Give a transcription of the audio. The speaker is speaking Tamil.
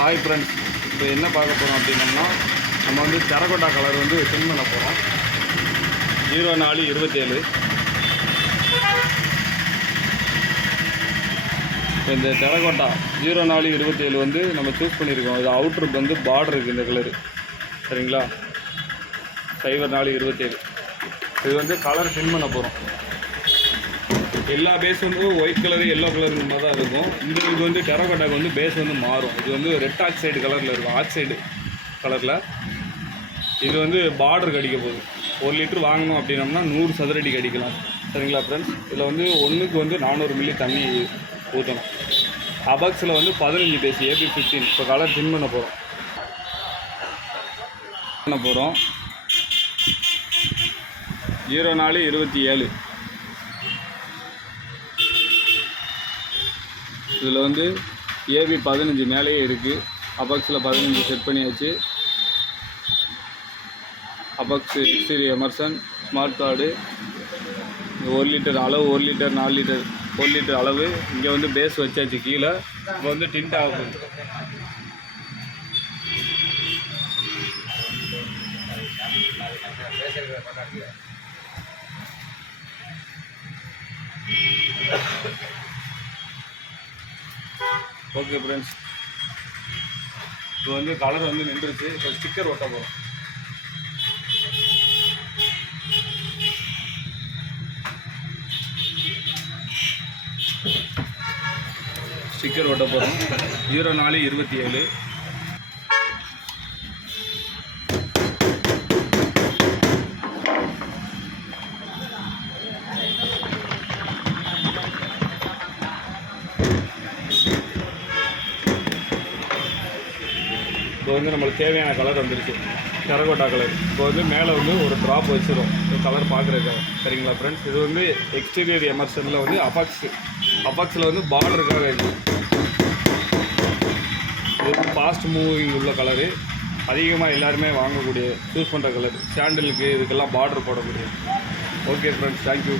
ஹாய் ஃப்ரெண்ட்ஸ் இப்போ என்ன பார்க்க போகிறோம் அப்படின்னோம்னா நம்ம வந்து டெரகோட்டா கலர் வந்து ஃபில் பண்ண போகிறோம் ஜீரோ நாலு இருபத்தேழு. இப்போ இந்த டெரகோட்டா ஜீரோ நாலு இருபத்தேழு வந்து நம்ம சூஸ் பண்ணியிருக்கோம் இது அவுட்ருக்கு வந்து பார்டர் இருக்குது இந்த கலரு சரிங்களா? சைபர் நாலு இருபத்தேழு. இது வந்து கலர் ஃபில் பண்ண போகிறோம் எல்லா பேஸ் வந்து ஒயிட் கலரு எல்லோ கலர் மாதிரி தான் இருக்கும். இந்த இது வந்து டெரோகட்டாக்கு வந்து பேஸ் வந்து மாறும். இது வந்து ரெட் ஆக்சைடு கலரில் இருக்கும் ஆக்சைடு கலரில் இது வந்து பார்டருக்கு கடிக்க போகுது. ஒரு லிட்டர் வாங்கணும் அப்படின்னம்னா நூறு சதுரடிக்கு அடிக்கலாம் சரிங்களா ஃப்ரெண்ட்ஸ் இதில் வந்து ஒன்றுக்கு வந்து நானூறு மில்லி தண்ணி ஊற்றணும் அபாக்ஸில் வந்து பதினஞ்சு பேசி ஏபி ஃபிஃப்டீன் இப்போ கலர் ஜிம் பண்ண போகிறோம் பண்ண போகிறோம் ஜீரோ நாலு இருபத்தி ஏழு. இதில் வந்து ஏபி பதினஞ்சு மேலேயே இருக்குது அபாக்ஸில் பதினஞ்சு செட் பண்ணியாச்சு. Apex exterior emulsion smart card ஒரு லிட்டர் அளவு ஒரு லிட்டர் நாலு லிட்டர் ஒரு லிட்டர் அளவு. இங்கே வந்து பேஸ் வச்சாச்சு கீழே. இப்போ வந்து டிண்ட் ஆகுது. ஓகே ஃப்ரெண்ட்ஸ் இப்போ வந்து கலர் வந்து நின்றுச்சு. இப்போ ஸ்டிக்கர் ஒட்ட போகிறோம் ஸ்டிக்கர் ஒட்ட போகிறோம் ஜீரோ நாலு இருபத்தி ஏழு. இப்போ வந்து நம்மளுக்கு தேவையான கலர் வந்துருச்சு. டெரகோட்டா கலர் இப்போ வந்து மேலே வந்து ஒரு ட்ராப் வச்சிடும் கலர் பார்க்குறதுக்காக. சரிங்களா ஃப்ரெண்ட்ஸ் இது வந்து எக்ஸ்டீரியர் எமர்சனில் வந்து அபாக்ஸ் அபாக்ஸில் வந்து பார்டருக்காக இருக்குது இது. வந்து ஃபாஸ்ட் மூவிங் உள்ள கலரு அதிகமாக எல்லாருமே வாங்கக்கூடிய சூஸ் பண்ணுற கலர் சாண்டலுக்கு இதுக்கெல்லாம் பார்டர் போடக்கூடிய. Okay friends thank you